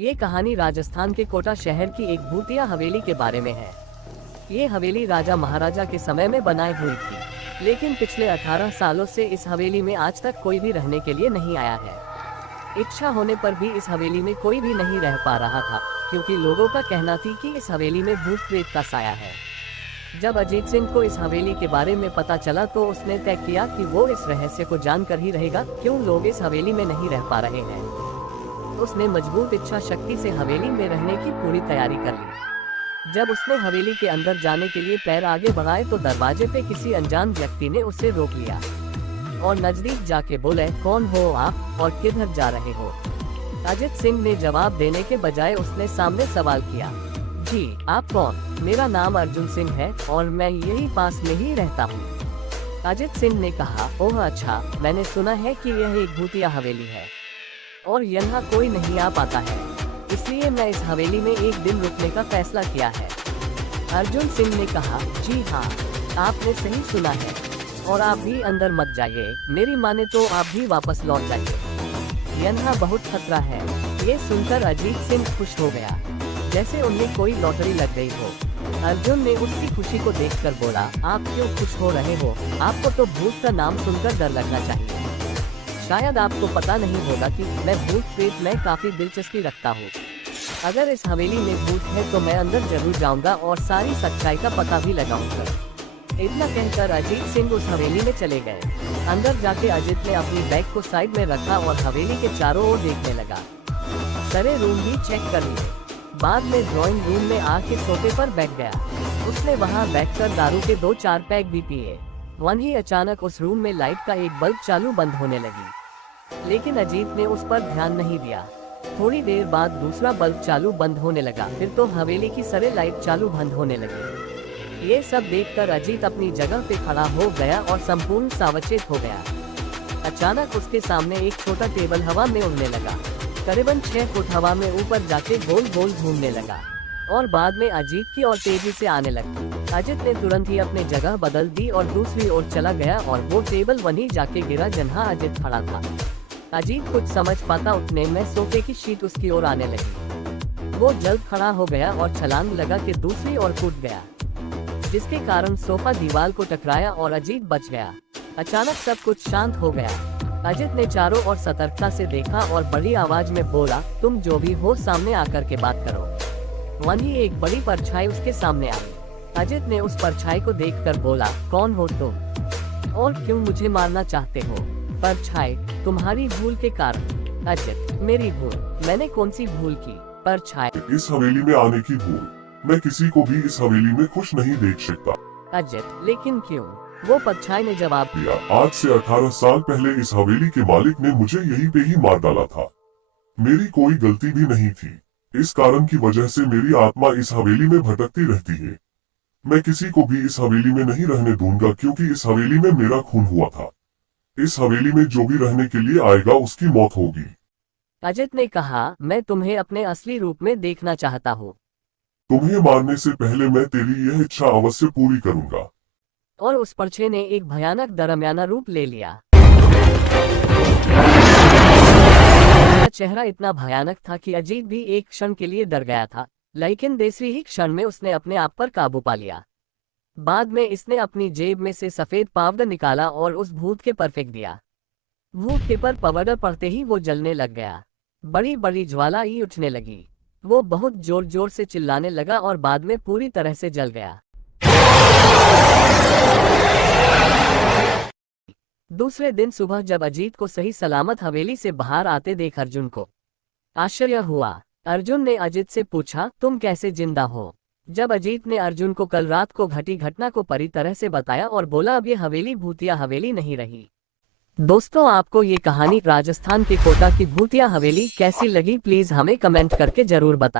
ये कहानी राजस्थान के कोटा शहर की एक भूतिया हवेली के बारे में है। ये हवेली राजा महाराजा के समय में बनाई हुई थी, लेकिन पिछले 18 सालों से इस हवेली में आज तक कोई भी रहने के लिए नहीं आया है। इच्छा होने पर भी इस हवेली में कोई भी नहीं रह पा रहा था, क्योंकि लोगों का कहना थी कि इस हवेली में भूत प्रेत का साया है। जब अजीत सिंह को इस हवेली के बारे में पता चला तो उसने तय किया कि वो इस रहस्य को जानकर ही रहेगा, क्यों लोग इस हवेली में नहीं रह पा रहे हैं। उसने मजबूत इच्छा शक्ति से हवेली में रहने की पूरी तैयारी कर ली। जब उसने हवेली के अंदर जाने के लिए पैर आगे बढ़ाए तो दरवाजे पे किसी अनजान व्यक्ति ने उसे रोक लिया और नजदीक जाके बोले, कौन हो आप और किधर जा रहे हो? अजीत सिंह ने जवाब देने के बजाय उसने सामने सवाल किया, जी आप कौन? मेरा नाम अर्जुन सिंह है और मैं यही पास में ही रहता हूँ। अजीत सिंह ने कहा, ओह अच्छा, मैंने सुना है कि यह एक भूतिया हवेली है और यहाँ कोई नहीं आ पाता है, इसलिए मैं इस हवेली में एक दिन रुकने का फैसला किया है। अर्जुन सिंह ने कहा, जी हाँ, आपने सही सुना है और आप भी अंदर मत जाइए, मेरी माने तो आप भी वापस लौट जाइए, यहाँ बहुत खतरा है। ये सुनकर अजीत सिंह खुश हो गया, जैसे उन्हें कोई लॉटरी लग गई हो। अर्जुन ने उसकी खुशी को देखकर बोला, आप क्यों खुश हो रहे हो? आपको तो भूत का नाम सुनकर डर लगना चाहिए। शायद आपको पता नहीं होगा कि मैं भूत प्रेत में काफी दिलचस्पी रखता हूँ। अगर इस हवेली में भूत है तो मैं अंदर जरूर जाऊंगा और सारी सच्चाई का पता भी लगाऊंगा। इतना कहकर अजीत सिंह उस हवेली में चले गए। अंदर जाके अजीत ने अपनी बैग को साइड में रखा और हवेली के चारों ओर देखने लगा। सारे रूम भी चेक कर लिए। बाद में ड्राइंग रूम में आके सोफे पर बैठ गया। उसने वहाँ बैठकर दारू के 2-4 पैक भी पिए। वहीं अचानक उस रूम में लाइट का एक बल्ब चालू बंद होने लगी, लेकिन अजीत ने उस पर ध्यान नहीं दिया। थोड़ी देर बाद दूसरा बल्ब चालू बंद होने लगा, फिर तो हवेली की सारे लाइट चालू बंद होने लगी। ये सब देखकर अजीत अपनी जगह पे खड़ा हो गया और संपूर्ण सावचेत हो गया। अचानक उसके सामने एक छोटा टेबल हवा में उड़ने लगा। करीबन 6 फुट हवा में ऊपर जाके गोल गोल घूमने लगा और बाद में अजीत की ओर तेजी से आने लगा। अजीत ने तुरंत ही अपनी जगह बदल दी और दूसरी ओर चला गया और वो टेबल वहीं जाके गिरा जहाँ अजीत खड़ा था। अजीत कुछ समझ पाता उठने में सोफे की शीट उसकी ओर आने लगी। वो जल्द खड़ा हो गया और छलांग लगा के दूसरी ओर कूद गया, जिसके कारण सोफा दीवार को टकराया और अजीत बच गया। अचानक सब कुछ शांत हो गया। अजीत ने चारों ओर सतर्कता से देखा और बड़ी आवाज में बोला, तुम जो भी हो सामने आकर के बात करो। वहीं एक बड़ी परछाई उसके सामने आई। अजीत ने उस परछाई को देखकर बोला, कौन हो तुम और क्यों मुझे मारना चाहते हो? परछाई, तुम्हारी भूल के कारण। अजीत, मेरी भूल? मैंने कौन सी भूल की? परछाई, इस हवेली में आने की भूल। मैं किसी को भी इस हवेली में खुश नहीं देख सकता। अजीत, लेकिन क्यों? वो परछाई ने जवाब दिया, आज से 18 साल पहले इस हवेली के मालिक ने मुझे यहीं पे ही मार डाला था। मेरी कोई गलती भी नहीं थी। इस कारण की वजह से मेरी आत्मा इस हवेली में भटकती रहती है। मैं किसी को भी इस हवेली में नहीं रहने दूंगा, क्योंकि इस हवेली में मेरा खून हुआ था। इस हवेली में जो भी रहने के लिए आएगा उसकी मौत होगी। अजीत ने कहा, मैं तुम्हें अपने असली रूप में देखना चाहता हूँ। तुम्हें मारने से पहले मैं तेरी यह इच्छा अवश्य पूरी करूंगा। और उस परछाई ने एक भयानक दरमियाना रूप ले लिया। चेहरा इतना भयानक था कि अजीत भी एक क्षण के लिए डर गया था, लेकिन दूसरी ही क्षण में उसने अपने आप पर काबू पा लिया। बाद में इसने अपनी जेब में से सफेद पाउडर निकाला और उस भूत के पर फेंक दिया। भूत के पर पाउडर पड़ते ही वो जलने लग गया। बड़ी बड़ी ज्वाला ही उठने लगी। वो बहुत जोर जोर से चिल्लाने लगा और बाद में पूरी तरह से जल गया। दूसरे दिन सुबह जब अजीत को सही सलामत हवेली से बाहर आते देख अर्जुन को आश्चर्य हुआ। अर्जुन ने अजीत से पूछा, तुम कैसे जिंदा हो? जब अजीत ने अर्जुन को कल रात को घटी घटना को पूरी तरह से बताया और बोला, अब ये हवेली भूतिया हवेली नहीं रही। दोस्तों, आपको ये कहानी राजस्थान के कोटा की भूतिया हवेली कैसी लगी, प्लीज हमें कमेंट करके जरूर बताएं।